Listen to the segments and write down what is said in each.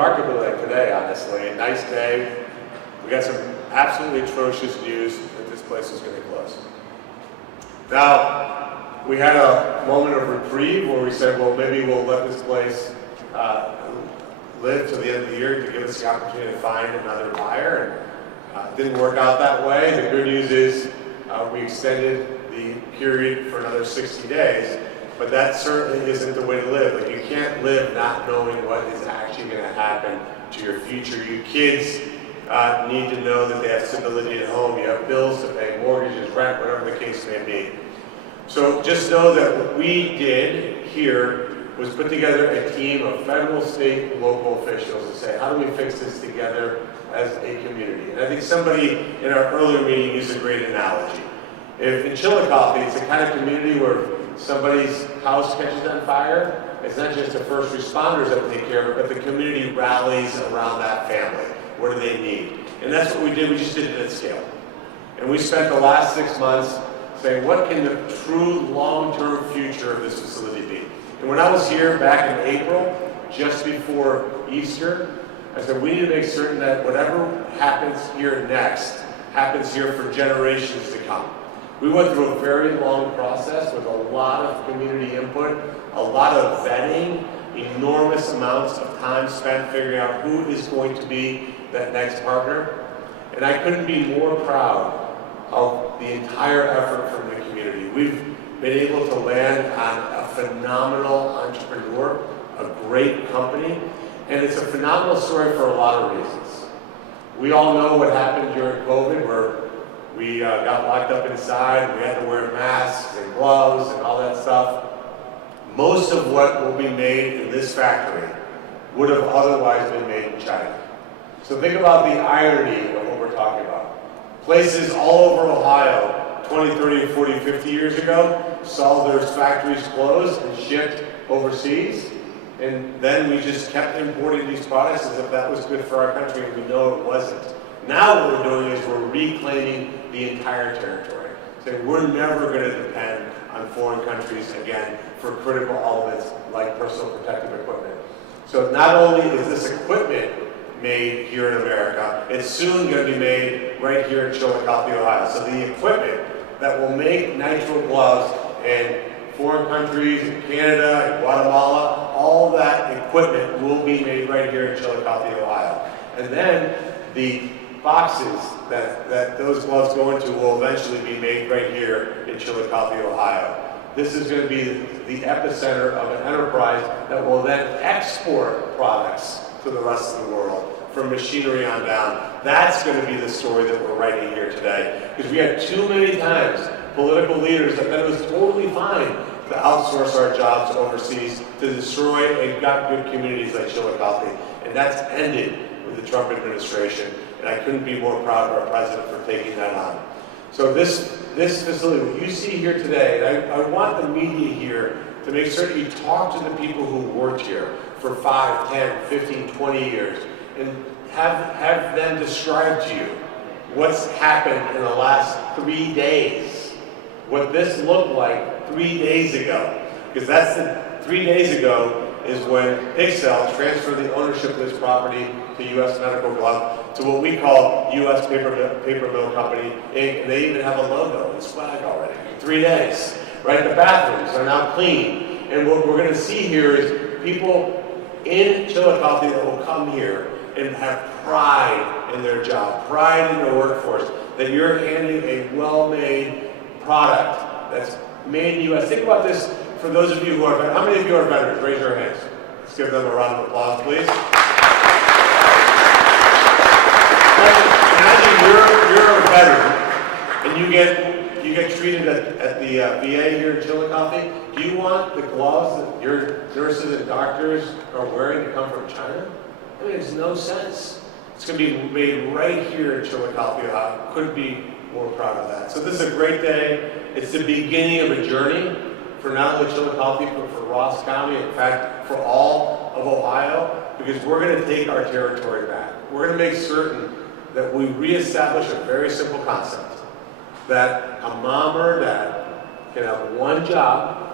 remarkably like today, honestly. A nice day. We got some absolutely atrocious news that this place is going to close. Now, we had a moment of reprieve where we said, well, maybe we'll let this place live till the end of the year to give us the opportunity to find another buyer. And it didn't work out that way. The good news is we extended the period for another 60 days, but that certainly isn't the way to live. Like, you can't live not knowing what is actually going to happen to your future. Your kids need to know that they have stability at home. You have bills to pay, mortgages, rent, whatever the case may be. So just know that what we did here was put together a team of federal, state, and local officials to say, how do we fix this together as a community? And I think somebody in our earlier meeting used a great analogy. If in Chillicothe, it's the kind of community where somebody's house catches on fire, it's not just the first responders that take care of it, but the community rallies around that family. What do they need? And that's what we did. We just did it at scale. And we spent the last 6 months saying, what can the true long-term future of this facility be? And when I was here back in April, just before Easter, I said, we need to make certain that whatever happens here next happens here for generations to come. We went through a very long process with a lot of community input, a lot of vetting, enormous amounts of time spent figuring out who is going to be that next partner. And I couldn't be more proud of the entire effort from the community. We've been able to land on a phenomenal entrepreneur, a great company, and it's a phenomenal story for a lot of reasons. We all know what happened during COVID, where we got locked up inside, we had to wear masks and gloves and all that stuff. Most of what will be made in this factory would have otherwise been made in China. So think about the irony of what we're talking about. Places all over Ohio 20, 30, 40, 50 years ago saw their factories closed and shipped overseas, and then we just kept importing these products as if that was good for our country, and we know it wasn't. Now what we're doing is we're reclaiming the entire territory. So we're never going to depend on foreign countries again for critical elements like personal protective equipment. So not only is this equipment made here in America, it's soon going to be made right here in Chillicothe, Ohio. So the equipment that will make nitrile gloves in foreign countries, in Canada, in Guatemala, all that equipment will be made right here in Chillicothe, Ohio. And then the boxes that those gloves go into will eventually be made right here in Chillicothe, Ohio. This is going to be the epicenter of an enterprise that will then export products to the rest of the world, from machinery on down. That's going to be the story that we're writing here today. Because we had too many times political leaders that it was totally fine to outsource our jobs overseas to destroy and got good communities like Chillicothe. And that's ended with the Trump administration. And I couldn't be more proud of our president for taking that on. So this facility, what you see here today, I want the media here to make certain you talk to the people who worked here for 5, 10, 15, 20 years, and have them describe to you what's happened in the last 3 days, what this looked like 3 days ago. Because that's 3 days ago is when Pixelle transferred the ownership of this property to U.S. Medical Glove to what we call U.S. Paper Mill Company, Inc., and they even have a logo and swag already. 3 days, right? The bathrooms are now clean. And what we're going to see here is people in Chillicothe that will come here and have pride in their job, pride in their workforce, that you're handing a well-made product that's made in the U.S. Think about this for those of you who are, how many of you are veterans? Raise your hands. Let's give them a round of applause, please. Imagine you're a veteran and you get treated at the VA here in Chillicothe. Do you want the gloves that your nurses and doctors are wearing to come from China? I mean, it makes no sense. It's going to be made right here in Chillicothe. I couldn't be more proud of that. So this is a great day. It's the beginning of a journey for not only Chillicothe, but for Ross County, in fact, for all of Ohio, because we're going to take our territory back. We're going to make certain that we reestablish a very simple concept, that a mom or a dad can have one job,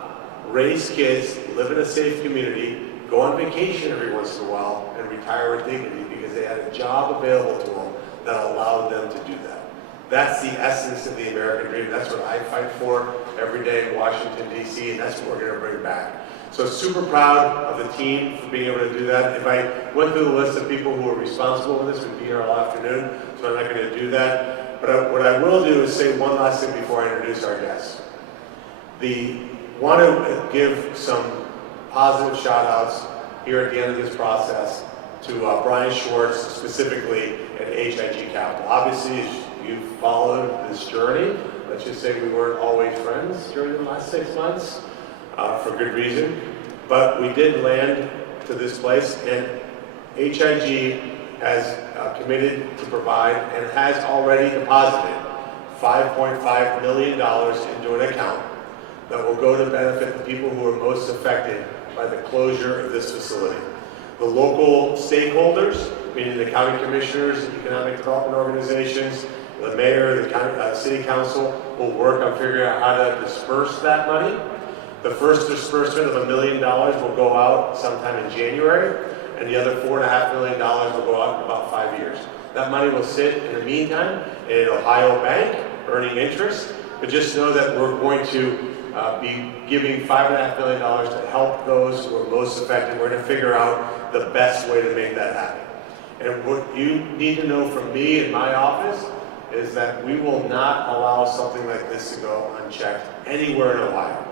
raise kids, live in a safe community, go on vacation every once in a while, and retire. retire with dignity because they had a job available to them that allowed them to do that. That's the essence of the American dream. That's what I fight for every day in Washington, D.C., and that's what we're going to bring back. So super proud of the team for being able to do that. If I went through the list of people who are responsible for this, we'd be here all afternoon, so I'm not going to do that. But what I will do is say one last thing before I introduce our guests. Want to give some positive shout-outs here at the end of this process to Brian Schwartz, specifically at HIG Capital. Obviously, as you've followed this journey, let's just say we weren't always friends during the last 6 months, for good reason. But we did land to this place, and HIG has committed to provide and has already deposited $5.5 million into an account that will go to benefit the people who are most affected by the closure of this facility. The local stakeholders, meaning the county commissioners, the economic development organizations, the mayor, the county, city council will work on figuring out how to disperse that money. The first disbursement of $1 million will go out sometime in January, and the other $4.5 million will go out in about 5 years. That money will sit in the meantime in an Ohio bank, earning interest, but just know that we're going to be giving $5.5 million to help those who are most affected. We're going to figure out the best way to make that happen. And what you need to know from me in my office is that we will not allow something like this to go unchecked anywhere in Ohio.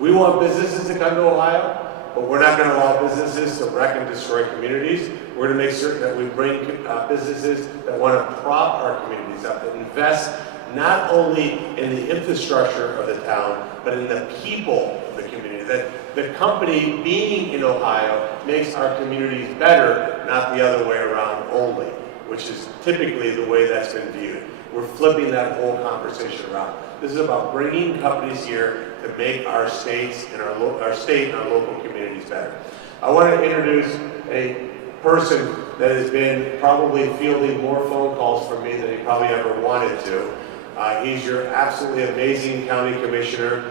We want businesses to come to Ohio, but we're not going to allow businesses to wreck and destroy communities. We're going to make certain that we bring businesses that want to prop our communities up, that invest not only in the infrastructure of the town, but in the people of the community. That the company being in Ohio makes our communities better, not the other way around only, which is typically the way that's been viewed. We're flipping that whole conversation around. This is about bringing companies here to make our states and our state and our local communities better. I want to introduce a person that has been probably fielding more phone calls from me than he probably ever wanted to. He's your absolutely amazing county commissioner.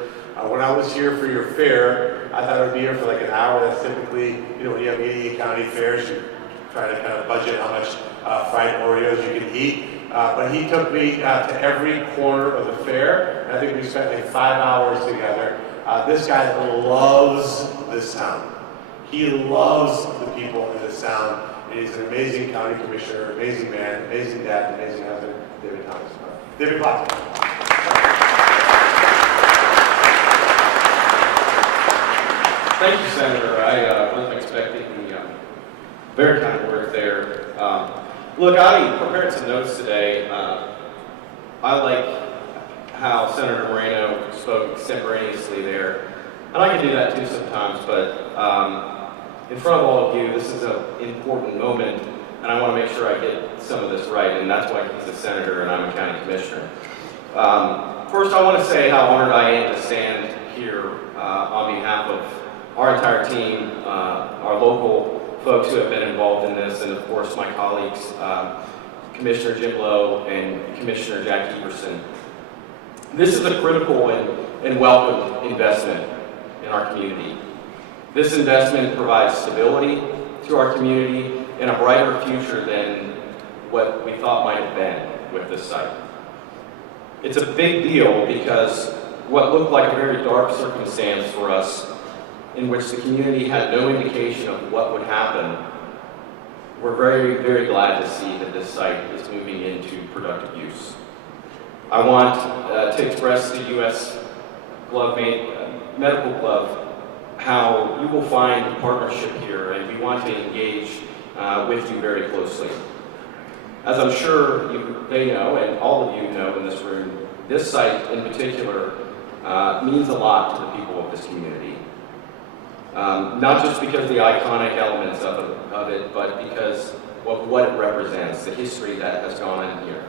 When I was here for your fair, I thought I would be here for like an hour. That's typically, when you have 88 county fairs, you try to kind of budget how much fried Oreos you can eat. But he took me to every corner of the fair, and I think we spent like 5 hours together. This guy loves this town. He loves the people in this town, and he's an amazing county commissioner, amazing man, amazing dad, amazing husband, David Thomas. David Clark. Thank you, Senator. I wasn't expecting the very kind words there. Look, I prepared some notes today. I like how Senator Moreno spoke extemporaneously there. And I can do that too sometimes, but in front of all of you, this is an important moment, and I want to make sure I get some of this right, and that's why he's a senator and I'm a county commissioner. First, I want to say how honored I am to stand here on behalf of our entire team, our local folks who have been involved in this, and of course my colleagues, Commissioner Jim Lowe and Commissioner Jack Everson. This is a critical and welcome investment in our community. This investment provides stability to our community and a brighter future than what we thought might have been with this site. It's a big deal because what looked like a very dark circumstance for us, in which the community had no indication of what would happen, we're very, very glad to see that this site is moving into productive use. I want to express to U.S. Medical Glove how you will find a partnership here, and we want to engage with you very closely. As I'm sure they know, and all of you know in this room, this site in particular means a lot to the people of this community. Not just because of the iconic elements of it, but because of what it represents, the history that has gone in here.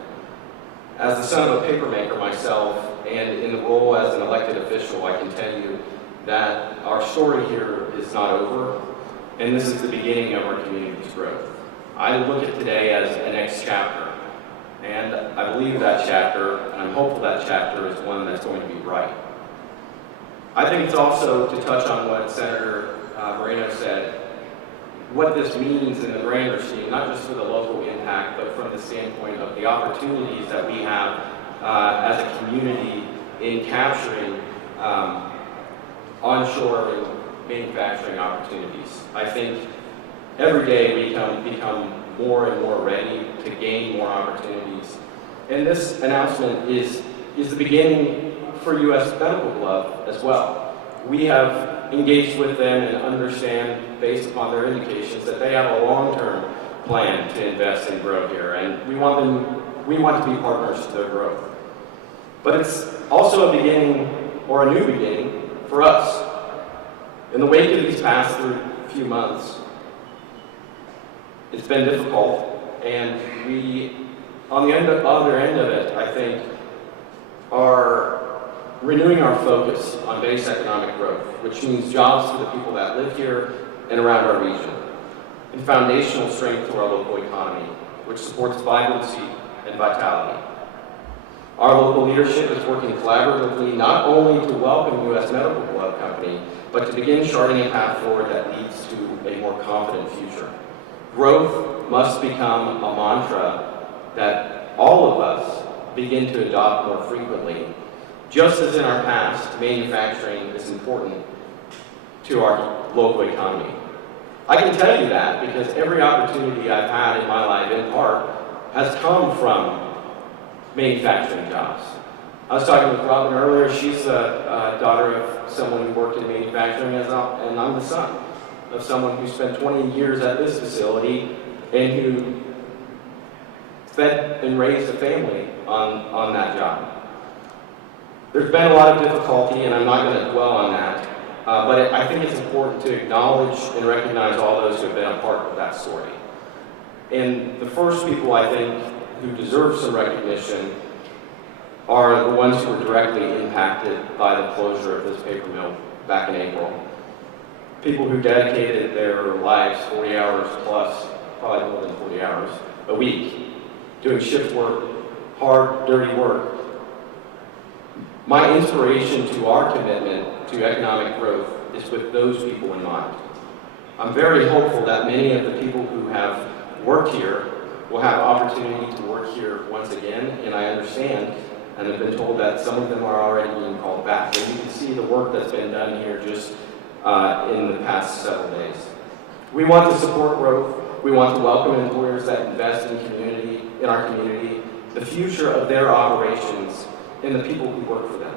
As the son of a papermaker myself, and in the role as an elected official, I can tell you that our story here is not over, and this is the beginning of our community's growth. I look at today as the next chapter, and I believe that chapter, and I'm hopeful that chapter is one that's going to be bright. I think it's also, to touch on what Senator Moreno said, what this means in the grander scheme, not just for the local impact, but from the standpoint of the opportunities that we have as a community in capturing onshoring manufacturing opportunities. I think every day we become more and more ready to gain more opportunities. And this announcement is the beginning for U.S. Medical Glove as well. We have engaged with them and understand, based upon their indications, that they have a long-term plan to invest and grow here, and we want to be partners to their growth. But it's also a beginning, or a new beginning, for us. In the wake of these past few months, it's been difficult, and we, on the other end of it, I think, are renewing our focus on base economic growth, which means jobs for the people that live here and around our region, and foundational strength to our local economy, which supports vibrancy and vitality. Our local leadership is working collaboratively not only to welcome U.S. Medical Glove Company, but to begin charting a path forward that leads to a more confident future. Growth must become a mantra that all of us begin to adopt more frequently. Just as in our past, manufacturing is important to our local economy. I can tell you that because every opportunity I've had in my life, in part, has come from manufacturing jobs. I was talking with Robin earlier. She's a daughter of someone who worked in manufacturing, and I'm the son of someone who spent 20 years at this facility and who fed and raised a family on that job. There's been a lot of difficulty, and I'm not going to dwell on that, but I think it's important to acknowledge and recognize all those who have been a part of that story. And the first people, I think, who deserve some recognition are the ones who were directly impacted by the closure of this paper mill back in April. People who dedicated their lives 40 hours plus, probably more than 40 hours, a week, doing shift work, hard, dirty work. My inspiration to our commitment to economic growth is with those people in mind. I'm very hopeful that many of the people who have worked here will have opportunity to work here once again, and I understand and have been told that some of them are already being called back. And you can see the work that's been done here just in the past several days. We want to support growth. We want to welcome employers that invest in our community, the future of their operations, and the people who work for them.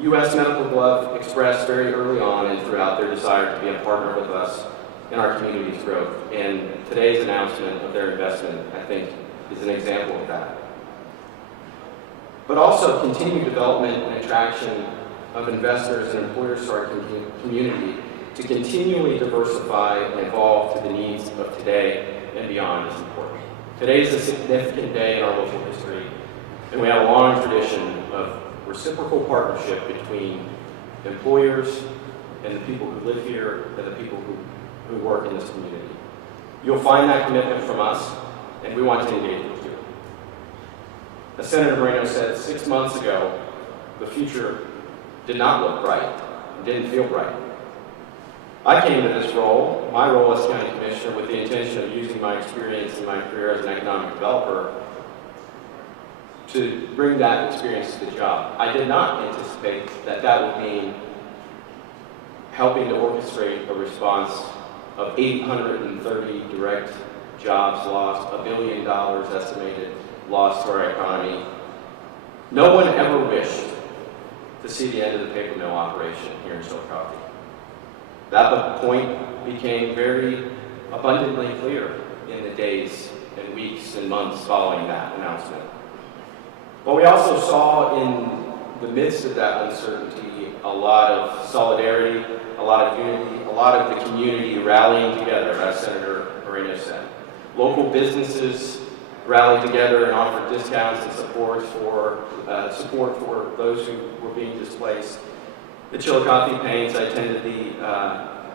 U.S. Medical Glove expressed very early on and throughout their desire to be a partner with us in our community's growth. And today's announcement of their investment, I think, is an example of that. But also continued development and attraction of investors and employers to our community to continually diversify and evolve to the needs of today and beyond is important. Today is a significant day in our local history, and we have a long tradition of reciprocal partnership between employers and the people who live here and the people who work in this community. You'll find that commitment from us, and we want to engage with you. As Senator Moreno said 6 months ago, the future did not look bright, it didn't feel bright. I came to this role, my role as county commissioner, with the intention of using my experience in my career as an economic developer to bring that experience to the job. I did not anticipate that that would mean helping to orchestrate a response of 830 direct jobs lost, $1 billion estimated loss to our economy. No one ever wished to see the end of the paper mill operation here in Chillicothe. That point became very abundantly clear in the days and weeks and months following that announcement. But we also saw in the midst of that uncertainty a lot of solidarity, a lot of unity, a lot of the community rallying together, as Senator Moreno said. Local businesses rallied together and offered discounts and support for those who were being displaced. The Chillicothe Paints, I attended the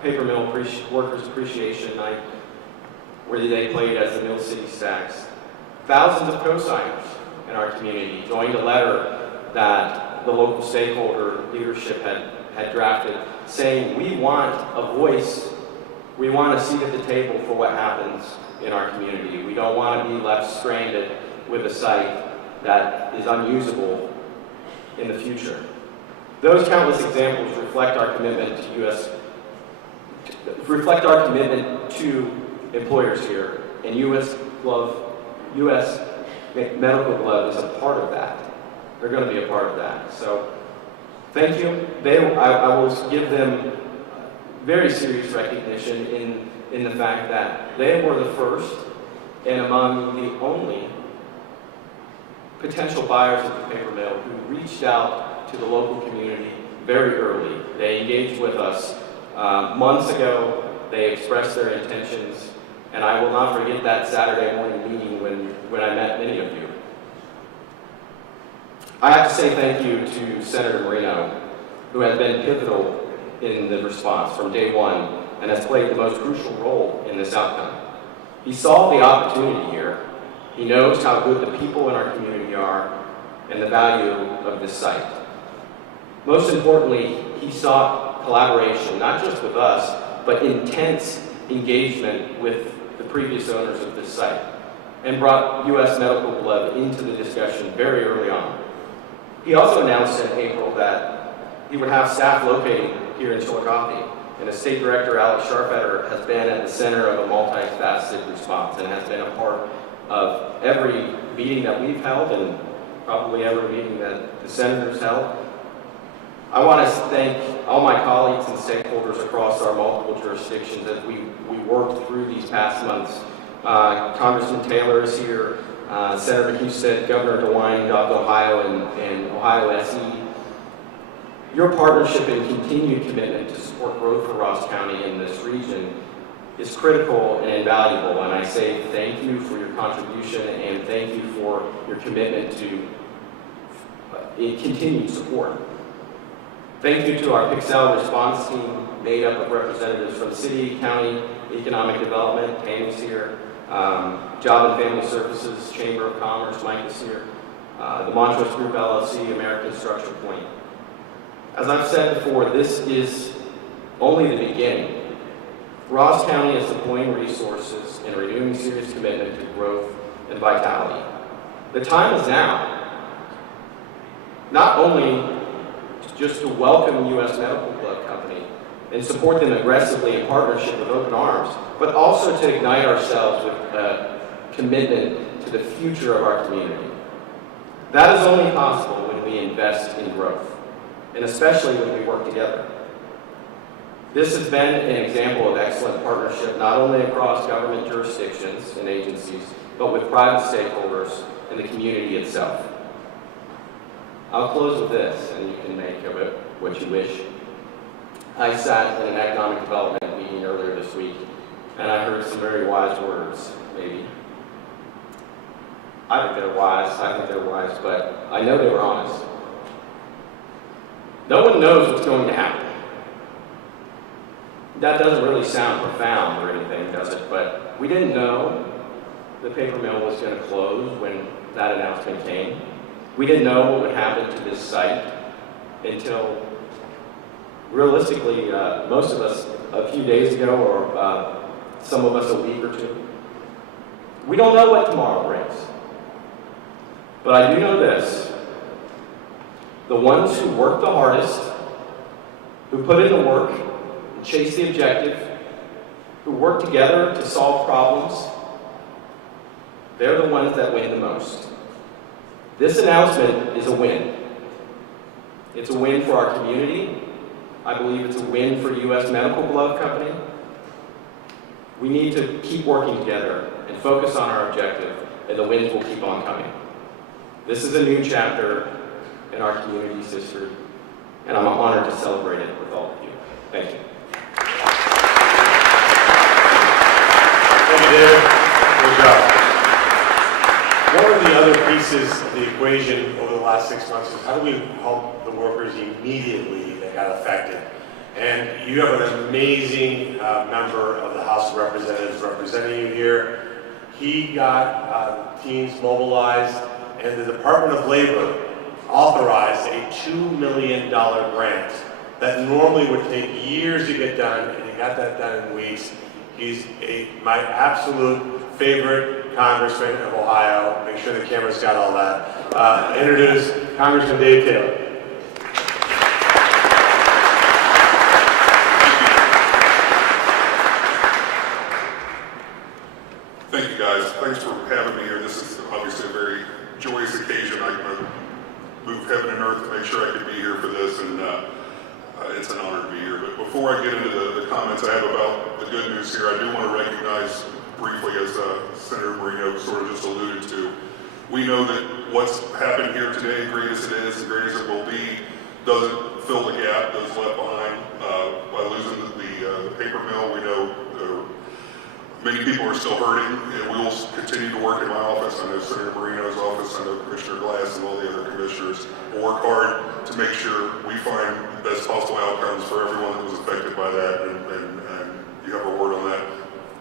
Paper Mill Workers Appreciation Night, where they played as the Mill City Stacks. Thousands of co-signers in our community joined a letter that the local stakeholder leadership had drafted saying, we want a voice We want a seat at the table for what happens in our community. We don't want to be left stranded with a site that is unusable in the future. Those countless examples reflect our commitment to employers here, and U.S. Medical Glove is a part of that. They're going to be a part of that. So, thank you. I will give them very serious recognition in the fact that they were the first and among the only potential buyers of the paper mill who reached out to the local community very early. They engaged with us months ago. They expressed their intentions, and I will not forget that Saturday morning meeting when I met many of you. I have to say thank you to Senator Moreno, who has been pivotal in the response from day one and has played the most crucial role in this outcome. He saw the opportunity here. He knows how good the people in our community are and the value of this site. Most importantly, he sought collaboration, not just with us, but intense engagement with the previous owners of this site, and brought U.S. Medical Glove into the discussion very early on. He also announced in April that he would have staff located here in Chillicothe, and as State Director Alex Sharfetter has been at the center of a multifaceted response and has been a part of every meeting that we've held and probably every meeting that the senators held. I want to thank all my colleagues and stakeholders across our multiple jurisdictions as we worked through these past months. Congressman Taylor is here, Senator Husted, Governor DeWine of Ohio, and Ohio SE. Your partnership and continued commitment to support growth for Ross County in this region is critical and invaluable, and I say thank you for your contribution and thank you for your commitment to continued support. Thank you to our Pixelle response team made up of representatives from city, county, economic development, Tammy's here, Job and Family Services, Chamber of Commerce, Mike is here, the Montrose Group LLC, American Structure Point. As I've said before, this is only the beginning. Ross County is deploying resources and renewing serious commitment to growth and vitality. The time is now, not only just to welcome U.S. Medical Glove Company and support them aggressively in partnership with Open Arms, but also to ignite ourselves with a commitment to the future of our community. That is only possible when we invest in growth, and especially when we work together. This has been an example of excellent partnership, not only across government jurisdictions and agencies, but with private stakeholders and the community itself. I'll close with this, and you can make of it what you wish. I sat in an economic development meeting earlier this week, and I heard some very wise words, maybe. I think they're wise, but I know they were honest. No one knows what's going to happen. That doesn't really sound profound or anything, does it? But we didn't know the paper mill was going to close when that announcement came. We didn't know what would happen to this site until, realistically, most of us a few days ago, or some of us a week or two. We don't know what tomorrow brings. But I do know this. The ones who work the hardest, who put in the work, and chase the objective, who work together to solve problems, they're the ones that win the most. This announcement is a win. It's a win for our community. I believe it's a win for U.S. Medical Glove Company. We need to keep working together and focus on our objective, and the wins will keep on coming. This is a new chapter in our community's history, and I'm honored to celebrate it with all of you. Thank you. Thank you, David. Good job. One of the other pieces of the equation over the last 6 months is how do we help the workers immediately that got affected? And you have an amazing member of the House of Representatives representing you here. He got teams mobilized, and the Department of Labor authorized a $2 million grant that normally would take years to get done, and he got that done in weeks. He's my absolute favorite congressman of Ohio. Make sure the camera's got all that. Introduce Congressman Dave Taylor. Thank you guys. Thanks for having me here. This is obviously a very joyous occasion. I moved heaven and earth to make sure I could be here for this, and it's an honor to be here. But before I get into the comments I have about the good news here, I do want to recognize briefly, as Senator Moreno sort of just alluded to, we know that what's happened here today, great as it is and great as it will be, doesn't fill the gap that's left behind by losing the paper mill. We know many people are still hurting, and we will continue to work in my office. I know Senator Moreno's office, I know Commissioner Glass and all the other commissioners will work hard to make sure we find the best possible outcomes for everyone that was affected by that, and you have a word on that.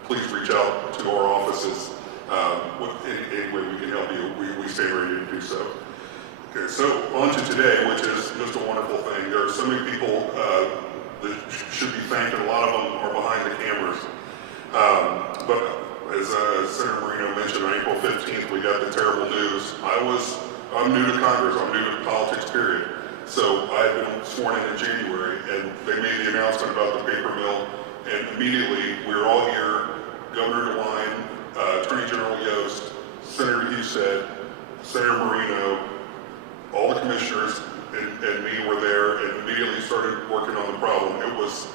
Please reach out to our offices any way we can help you. We stay ready to do so. Okay, so on to today, which is just a wonderful thing. There are so many people that should be thanked, and a lot of them are behind the cameras. But as Senator Moreno mentioned, on April 15th, we got the terrible news. I'm new to Congress, I'm new to politics, period. So I had been sworn in January, and they made the announcement about the paper mill, and immediately we were all here. Governor DeWine, Attorney General Yost, Senator Husted, Senator Moreno, all the commissioners and me were there, and immediately started working on the problem. It was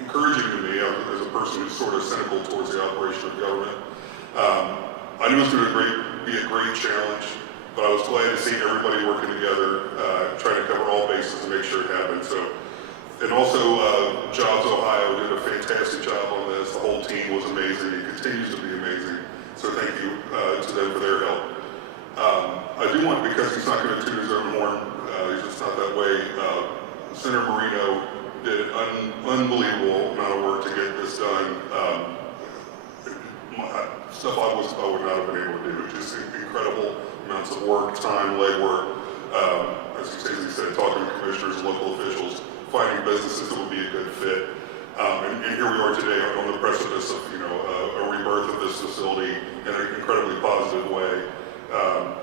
encouraging to me as a person who's sort of cynical towards the operation of government. I knew it was going to be a great challenge, but I was glad to see everybody working together, trying to cover all bases to make sure it happened. And also, Jobs Ohio did a fantastic job on this. The whole team was amazing. It continues to be amazing. So thank you to them for their help. I do want, because he's not going to toot his own horn, he's just not that way. Senator Moreno did an unbelievable amount of work to get this done. Stuff I would not have been able to do. Just incredible amounts of work, time, legwork. As he said, talking to commissioners and local officials, finding businesses that would be a good fit. And here we are today on the precipice of a rebirth of this facility in an incredibly positive way.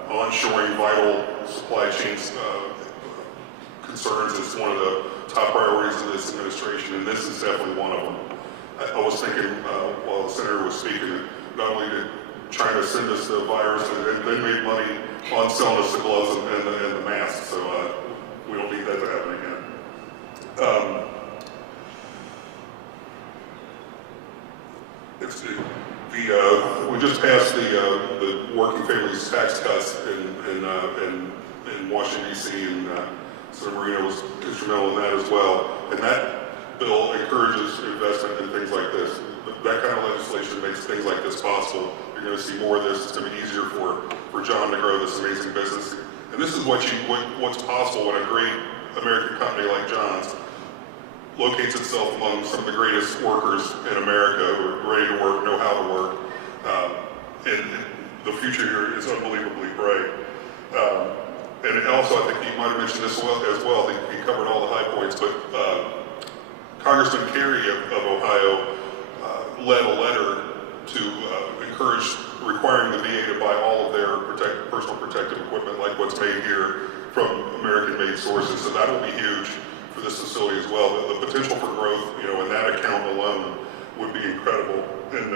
Onshoring vital supply chains concerns is one of the top priorities of this administration, and this is definitely one of them. I was thinking while the senator was speaking, not only did China send us the virus, and they made money on selling us the gloves and the masks, so we don't need that to happen again. We just passed the working families tax cuts in Washington, D.C., and Senator Moreno was instrumental in that as well. And that bill encourages investment in things like this. That kind of legislation makes things like this possible. You're going to see more of this. It's going to be easier for John to grow this amazing business. And this is what's possible when a great American company like John's locates itself among some of the greatest workers in America who are ready to work, know how to work. And the future here is unbelievably bright. And also, I think he might have mentioned this as well. He covered all the high points, but Congressman Kerry of Ohio led a letter to encourage requiring the VA to buy all of their personal protective equipment, like what's made here, from American-made sources. So that will be huge for this facility as well. The potential for growth, in that account alone would be incredible. And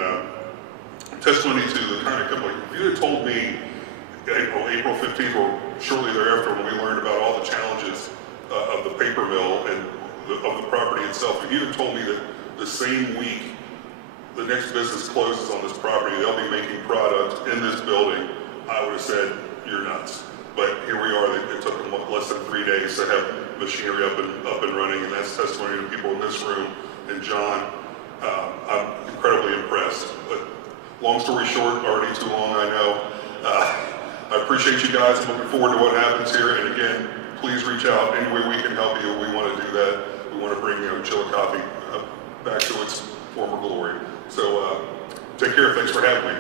testimony to the kind of company, if you had told me April 15th or shortly thereafter when we learned about all the challenges of the paper mill and of the property itself, if you had told me that the same week the next business closes on this property, they'll be making product in this building, I would have said, you're nuts. But here we are. It took them less than 3 days to have machinery up and running, and that's testimony to people in this room. And John, I'm incredibly impressed. But long story short, already too long, I know. I appreciate you guys. I'm looking forward to what happens here. And again, please reach out any way we can help you. We want to do that. We want to bring Chillicothe back to its former glory. So take care. Thanks for having me.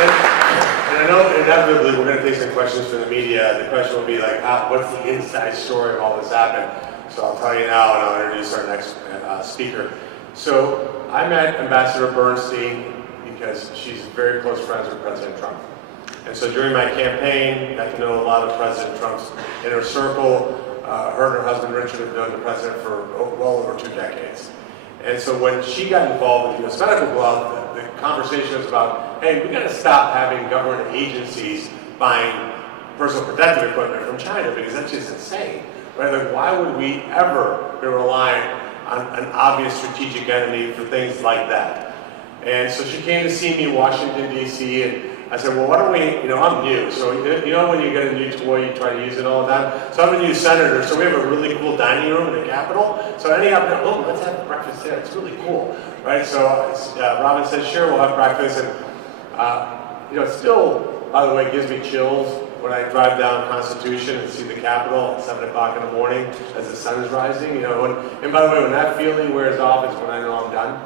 And I know, and inevitably, we're going to take some questions from the media. The question will be like, what's the inside story of all this happened? So I'll tell you now, and I'll introduce our next speaker. So I met Ambassador Bernstein because she's very close friends with President Trump. And so during my campaign, got to know a lot of President Trump's inner circle. Her and her husband Richard have known the president for well over 2 decades. And so when she got involved with the U.S. Medical Glove, the conversation was about, hey, we got to stop having government agencies buying personal protective equipment from China because that's just insane. Right? Like, why would we ever be relying on an obvious strategic enemy for things like that? And so she came to see me in Washington, D.C., and I said, well, why don't we, I'm new, so you know when you get a new toy, you try to use it all the time? So I'm a new senator, so we have a really cool dining room in the Capitol. So anyhow, let's have breakfast there. It's really cool, right? So Robin said, sure, we'll have breakfast. And, it still, by the way, gives me chills when I drive down Constitution and see the Capitol at 7 o'clock in the morning as the sun is rising. And by the way, when that feeling wears off is when I know I'm done.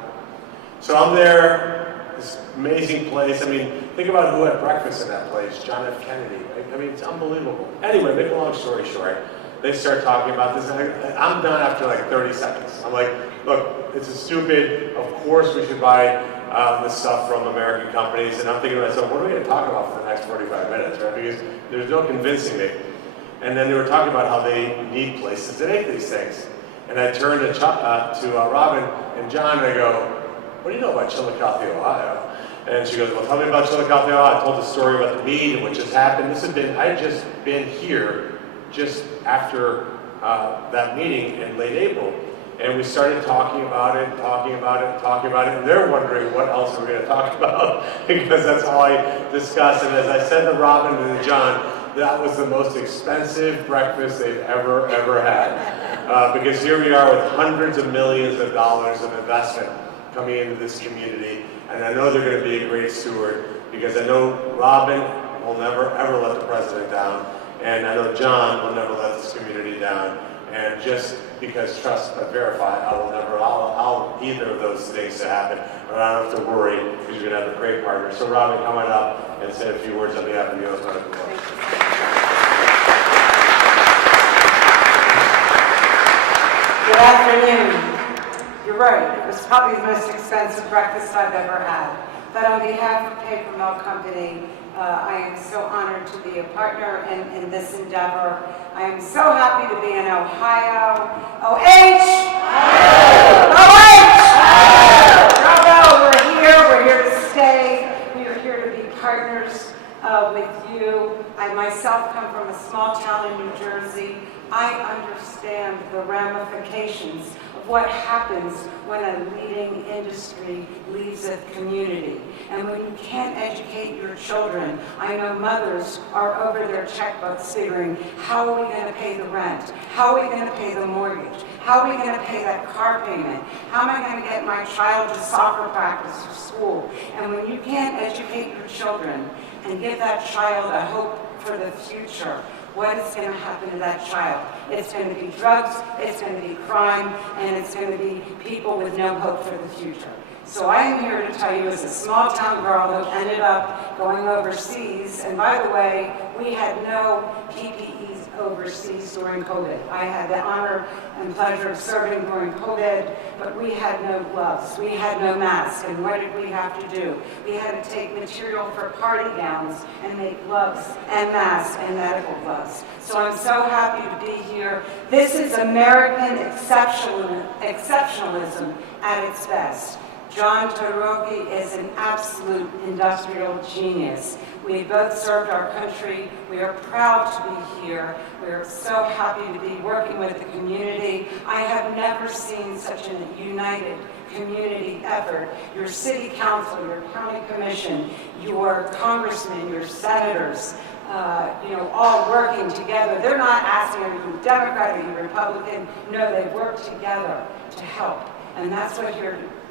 So I'm there, this amazing place. I mean, think about who had breakfast in that place, John F. Kennedy, right? I mean, it's unbelievable. Anyway, make a long story short, they start talking about this, and I'm done after like 30 seconds. I'm like, look, this is stupid. Of course we should buy this stuff from American companies. And I'm thinking to myself, what are we going to talk about for the next 45 minutes, right? Because there's no convincing me. And then they were talking about how they need places to make these things. And I turned to Robin and John, and I go, what do you know about Chillicothe, Ohio? And she goes, well, tell me about Chillicothe, Ohio. I told the story about the meet and what just happened. I had just been here just after that meeting in late April. And we started talking about it, and they're wondering what else are we going to talk about, because that's all I discuss. And as I said to Robin and to John, that was the most expensive breakfast they've ever had. Because here we are with hundreds of millions of dollars of investment coming into this community, and I know they're going to be a great steward, because I know Robin will never ever let the president down, and I know John will never let this community down. And just because trust but verify, I will never allow either of those things to happen, or I don't have to worry, because you're going to have a great partner. So Robin, come on up and say a few words on behalf of the U.S. Medical Board. Good afternoon. You're right, it was probably the most expensive breakfast I've ever had. But on behalf of Paper Mill Company, I am so honored to be a partner in this endeavor. I am so happy to be in Ohio. OH! OH! Bravo! We're here to stay. We are here to be partners with you. I myself come from a small town in New Jersey. I understand the ramifications of what happens when a leading industry leaves a community. And when you can't educate your children, I know mothers are over their checkbooks figuring, how are we going to pay the rent? How are we going to pay the mortgage? How are we going to pay that car payment? How am I going to get my child to soccer practice or school? And when you can't educate your children and give that child a hope for the future, what is going to happen to that child? It's going to be drugs, it's going to be crime, and it's going to be people with no hope for the future. So I am here to tell you, as a small town girl who ended up going overseas, and by the way, we had no PPEs overseas during COVID. I had the honor and pleasure of serving during COVID, but we had no gloves, we had no masks, and what did we have to do? We had to take material for party gowns and make gloves and masks and medical gloves. So I'm so happy to be here. This is American exceptionalism at its best. John Todoroki is an absolute industrial genius. We both served our country. We are proud to be here. We are so happy to be working with the community. I have never seen such a united community effort. Your city council, your county commission, your congressmen, your senators, all working together. They're not asking, are you Democrat, are you Republican? No, they work together to help. And that's what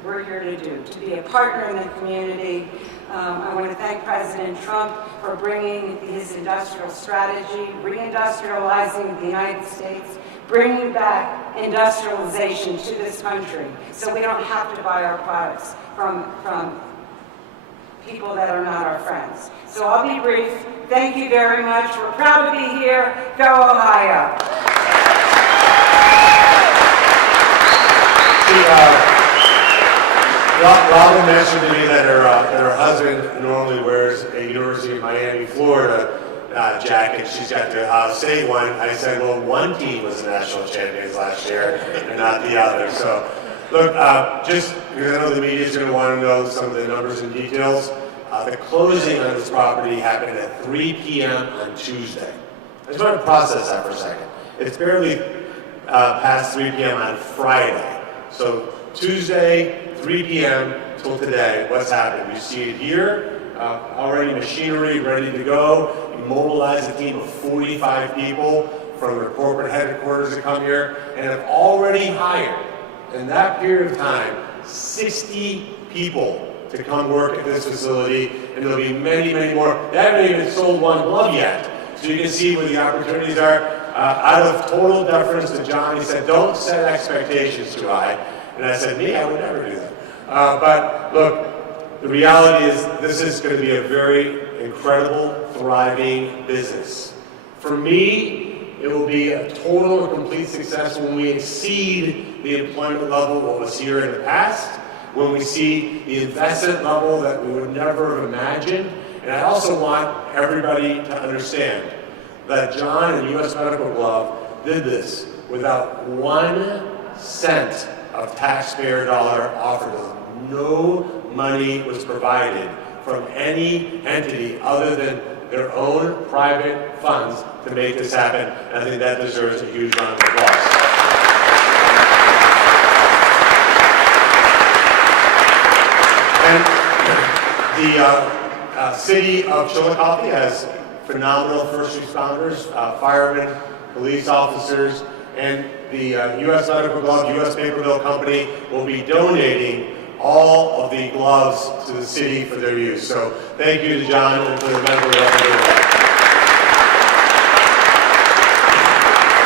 we're here to do, to be a partner in the community. I want to thank President Trump for bringing his industrial strategy, reindustrializing the United States, bringing back industrialization to this country so we don't have to buy our products from people that are not our friends. So I'll be brief. Thank you very much. We're proud to be here. Go Ohio. Robin mentioned to me that her husband normally wears a University of Miami, Florida jacket. She's got the state one. I said, well, one team was the national champions last year and not the other. So, look, just because I know the media is going to want to know some of the numbers and details, the closing on this property happened at 3 p.m. on Tuesday. I just want to process that for a second. It's barely past 3 p.m. on Friday. So Tuesday, 3 p.m. till today, what's happened? You see it here, already machinery ready to go. You mobilize a team of 45 people from the corporate headquarters to come here and have already hired, in that period of time, 60 people to come work at this facility, and there'll be many, many more. They haven't even sold one glove yet. So you can see where the opportunities are. Out of total deference to John, he said, don't set expectations too high. And I said, me, I would never do that. But look, the reality is this is going to be a very incredible, thriving business. For me, it will be a total and complete success when we exceed the employment level what was here in the past, when we see the investment level that we would never have imagined. And I also want everybody to understand that John and U.S. Medical Glove did this without 1 cent of taxpayer dollar offered to them. No money was provided from any entity other than their own private funds to make this happen. And I think that deserves a huge round of applause. And the city of Chillicothe has phenomenal first responders, firemen, police officers, and the U.S. Medical Glove, U.S. Paper Mill Company will be donating all of the gloves to the city for their use. So thank you to John and to the member of the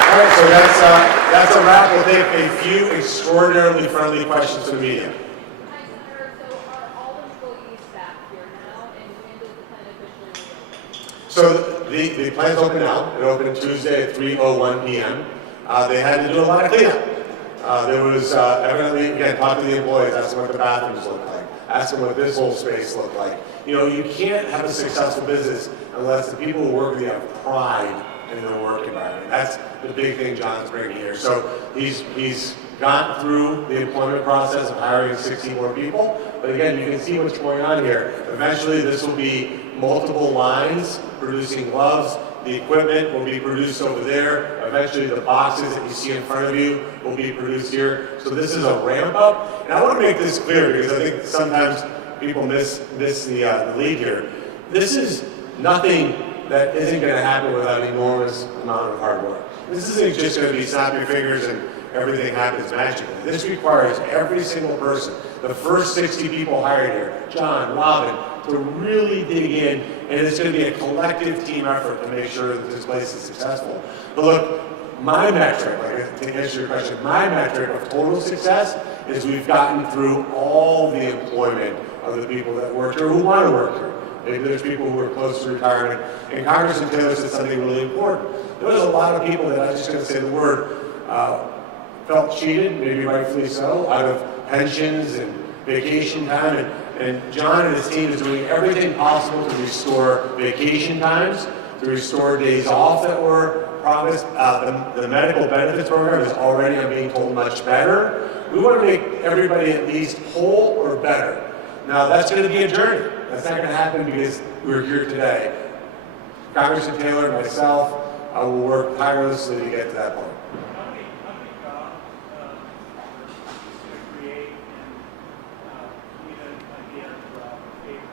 All right, so that's a wrap. We'll take a few extraordinarily friendly questions from the media. Hi, Senator. So are all employees back here now, and when does the plant officially reopen? So the plant's open now. It opened Tuesday at 3:01 p.m. They had to do a lot of cleanup. There was evidently, again, talk to the employees, ask them what the bathrooms look like, ask them what this whole space looked like. You know, you can't have a successful business unless the people who work there have pride in their work environment. That's the big thing John's bringing here. So he's gone through the employment process of hiring 60 more people. But again, you can see what's going on here. Eventually, this will be multiple lines producing gloves. The equipment will be produced over there. Eventually, the boxes that you see in front of you will be produced here. So this is a ramp up. And I want to make this clear because I think sometimes people miss the lead here. This is nothing that isn't going to happen without an enormous amount of hard work. This isn't just going to be snap your fingers and everything happens magically. This requires every single person, the first 60 people hired here, John, Robin, to really dig in, and it's going to be a collective team effort to make sure that this place is successful. But look, my metric, like to answer your question, my metric of total success is we've gotten through all the employment of the people that work here who want to work here. Maybe there's people who are close to retirement. And Congressman Taylor said something really important. There was a lot of people that, I'm just going to say the word, felt cheated, maybe rightfully so, out of pensions and vacation time. And John and his team is doing everything possible to restore vacation times, to restore days off that were promised. The medical benefits program is already, I'm being told, much better. We want to make everybody at least whole or better. Now, that's going to be a journey. That's not going to happen because we're here today. Congressman Taylor and myself will work tirelessly to get to that point. How many jobs is going to create and even again paper?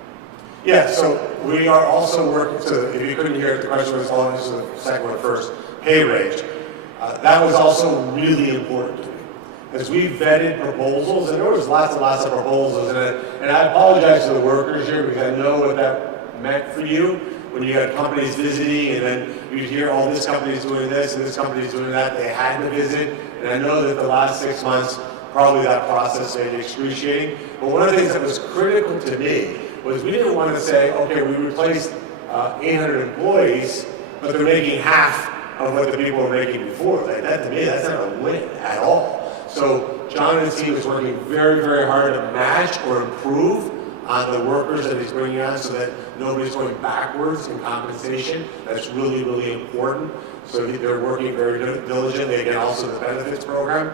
Yeah, so we are also working, so if you couldn't hear it, the question was, I'll answer the second one first, pay raise. That was also really important to me. As we vetted proposals, and there was lots and lots of proposals, and I apologize to the workers here because I know what that meant for you when you had companies visiting, and then you'd hear, oh, this company's doing this, and this company's doing that. They had to visit, and I know that the last 6 months, probably that process made it excruciating. But one of the things that was critical to me was we didn't want to say, okay, we replaced 800 employees, but they're making half of what the people were making before. Like that, to me, that's not a win at all. So John and his team is working very, very hard to match or improve on the workers that he's bringing on so that nobody's going backwards in compensation. That's really, really important. So they're working very diligently. Again, also the benefits program.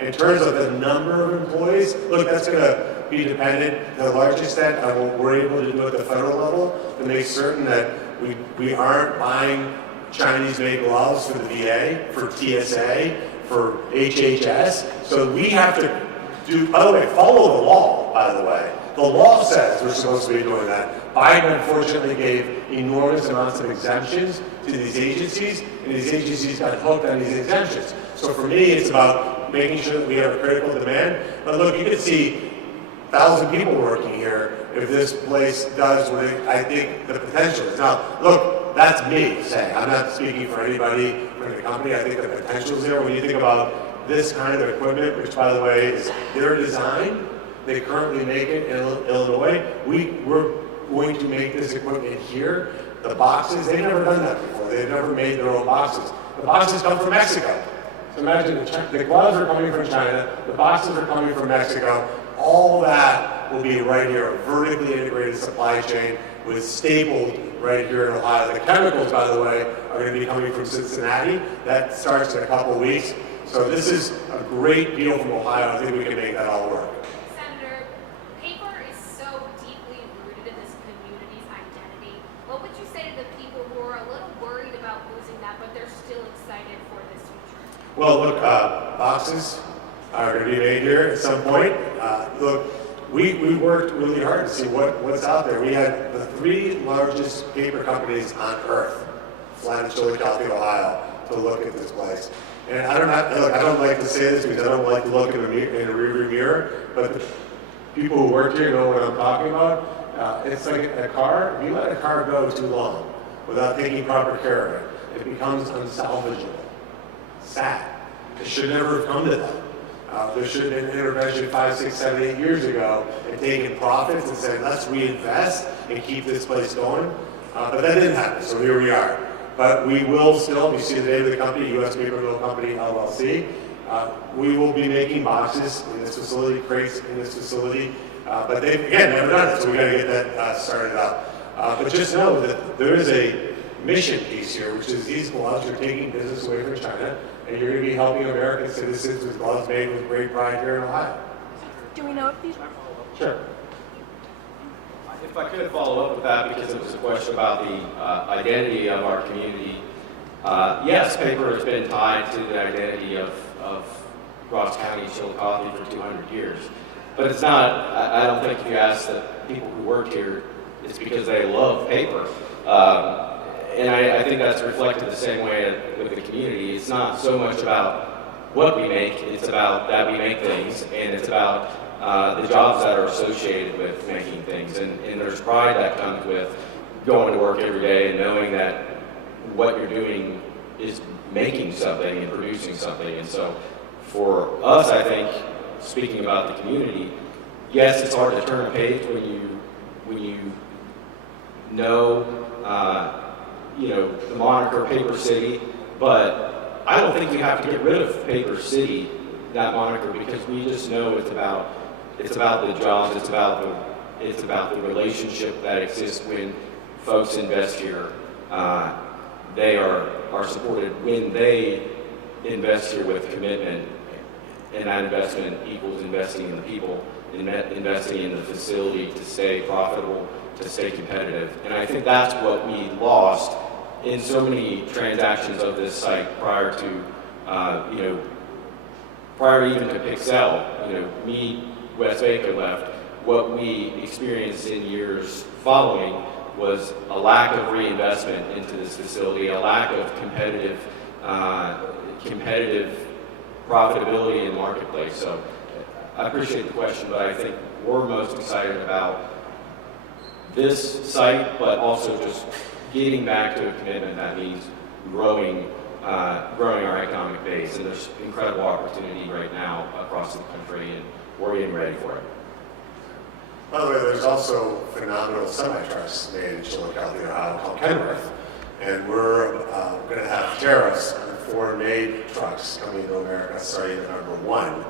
In terms of the number of employees, look, that's going to be dependent to a large extent on what we're able to do at the federal level to make certain that we aren't buying Chinese-made gloves for the VA, for TSA, for HHS. So we have to do, by the way, follow the law, by the way. The law says we're supposed to be doing that. Biden unfortunately gave enormous amounts of exemptions to these agencies, and these agencies got hooked on these exemptions. So for me, it's about making sure that we have a critical demand. But look, you can see 1,000 people working here if this place does what I think the potential is. Now, look, that's me saying. I'm not speaking for anybody from the company. I think the potential is there. When you think about this kind of equipment, which by the way is their design, they currently make it in Illinois. We're going to make this equipment here. The boxes, they've never done that before. They've never made their own boxes. The boxes come from Mexico. So imagine the gloves are coming from China, the boxes are coming from Mexico. All that will be right here, a vertically integrated supply chain with stapled right here in Ohio. The chemicals, by the way, are going to be coming from Cincinnati. That starts in a couple weeks. So this is a great deal from Ohio. I think we can make that all work. Senator, paper is so deeply rooted in this community's identity. What would you say to the people who are a little worried about losing that, but they're still excited for this future? Well, look, boxes are going to be made here at some point. Look, we worked really hard to see what's out there. We had the 3 largest paper companies on earth fly to Chillicothe, Ohio, to look at this place. And I don't like to say this because I don't like to look in a rearview mirror, but the people who work here know what I'm talking about. It's like a car. If you let a car go too long without taking proper care of it, it becomes unsalvageable. Sad. It should never have come to that. There should have been an intervention 5, 6, 7, 8 years ago and taken profits and said, let's reinvest and keep this place going. But that didn't happen, so here we are. But we will still, you see the name of the company, U.S. Paper Mill Company, LLC. We will be making boxes in this facility, crates in this facility. But they've, again, never done it, so we got to get that started up. But just know that there is a mission piece here, which is these gloves are taking business away from China, and you're going to be helping American citizens with gloves made with great pride here in Ohio. Do we know if these? Sure. If I could follow up with that, because it was a question about the identity of our community. Yes, paper has been tied to the identity of Ross County, Chillicothe for 200 years. But it's not, I don't think if you ask the people who work here, it's because they love paper. And I think that's reflected the same way with the community. It's not so much about what we make, it's about that we make things, and it's about the jobs that are associated with making things. And there's pride that comes with going to work every day and knowing that what you're doing is making something and producing something. And so for us, I think, speaking about the community, yes, it's hard to turn a page when you know the moniker Paper City, but I don't think you have to get rid of Paper City, that moniker, because we just know it's about the jobs, it's about the relationship that exists when folks invest here. They are supported when they invest here with commitment, and that investment equals investing in the people, investing in the facility to stay profitable, to stay competitive. And I think that's what we lost in so many transactions of this site prior to even to Pixelle. Wes Baker left. What we experienced in years following was a lack of reinvestment into this facility, a lack of competitive profitability in the marketplace. So I appreciate the question, but I think we're most excited about this site, but also just getting back to a commitment that means growing our economic base. And there's incredible opportunity right now across the country, and we're getting ready for it. By the way, there's also phenomenal semi-trucks made in Chillicothe, Ohio, called Kenworth. And we're going to have tariffs on foreign-made trucks coming to America starting November 1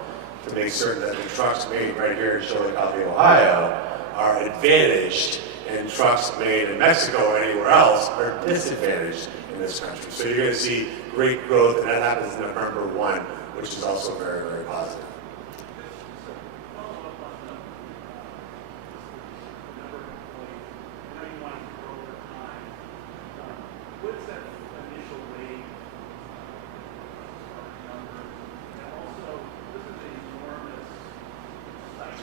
to make certain that the trucks made right here in Chillicothe, Ohio are advantaged and trucks made in Mexico or anywhere else are disadvantaged in this country. So you're going to see great growth, and that happens November 1, which is also very, very positive. Follow up on the number of employees. I know you want to grow over time. What's that initial rate number? And also, this is an enormous site,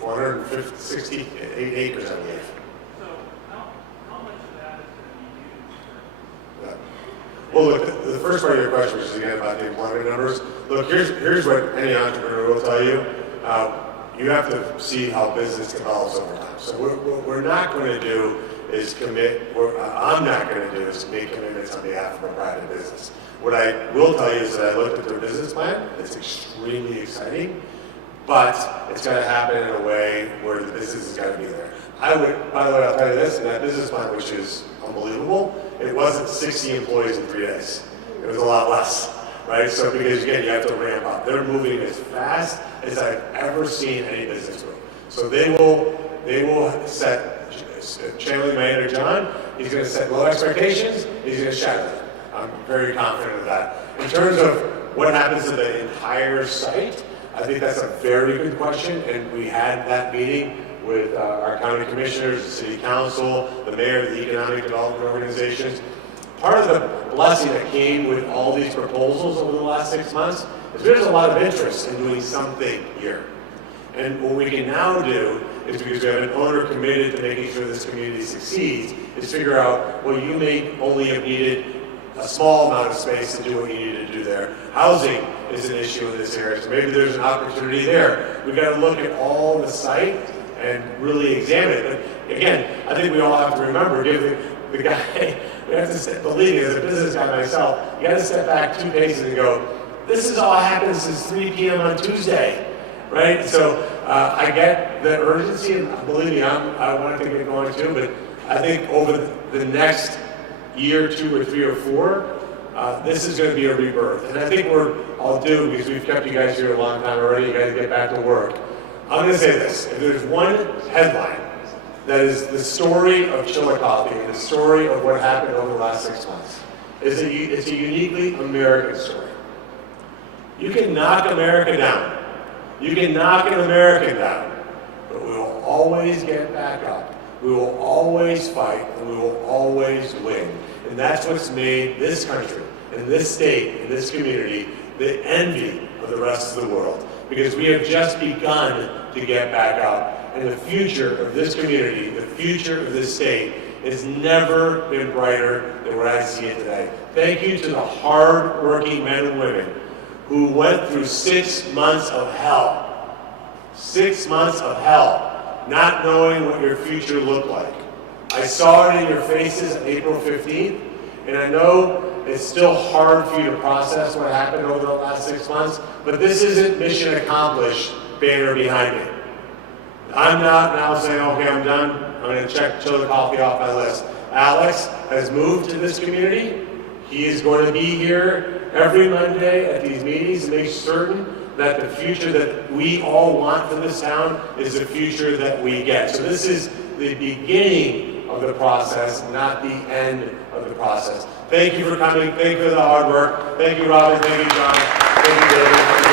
450. 468 acres, I believe. So how much of that is going to be used for? Yeah. Well, look, the first part of your question, which is again about the employment numbers. Look, here's what any entrepreneur will tell you. You have to see how business develops over time. So what we're not going to do is commit, I'm not going to do is make commitments on behalf of a private business. What I will tell you is that I looked at their business plan. It's extremely exciting, but it's got to happen in a way where the business has got to be there. By the way, I'll tell you this, in that business plan, which is unbelievable, it wasn't 60 employees in 3 days. It was a lot less, right? So because again, you have to ramp up. They're moving as fast as I've ever seen any business move. So they will set, channeling my inner John, he's going to set low expectations, he's going to shatter them. I'm very confident of that. In terms of what happens to the entire site, I think that's a very good question, and we had that meeting with our county commissioners, the city council, the mayor, the economic development organizations. Part of the blessing that came with all these proposals over the last 6 months is there's a lot of interest in doing something here. And what we can now do is, because we have an owner committed to making sure this community succeeds, is figure out, well, you may only have needed a small amount of space to do what you need to do there. Housing is an issue in this area, so maybe there's an opportunity there. We've got to look at all the site and really examine it. But again, I think we all have to remember, give the guy, we have to believe me, as a business guy myself, you got to step back 2 paces and go, this is all happened since 3 p.m. on Tuesday, right? So I get the urgency, and believe me, I want to get going too, but I think over the next year, 2 or 3 or 4, this is going to be a rebirth. And I think I'll do, because we've kept you guys here a long time already, you guys get back to work. I'm going to say this, if there's one headline that is the story of Chillicothe, and the story of what happened over the last 6 months, it's a uniquely American story. You can knock America down. You can knock an American down, but we will always get back up. We will always fight, and we will always win. And that's what's made this country, and this state, and this community, the envy of the rest of the world. Because we have just begun to get back up. And the future of this community, the future of this state, has never been brighter than what I see it today. Thank you to the hard-working men and women who went through 6 months of hell. 6 months of hell, not knowing what your future looked like. I saw it in your faces on April 15th, and I know it's still hard for you to process what happened over the last 6 months, but this isn't mission accomplished banner behind me. I'm not now saying, okay, I'm done. I'm going to check Chillicothe off my list. Alex has moved to this community. He is going to be here every Monday at these meetings to make certain that the future that we all want for this town is the future that we get. So this is the beginning of the process, not the end of the process. Thank you for coming. Thank you for the hard work. Thank you, Robin. Thank you, John. Thank you, David.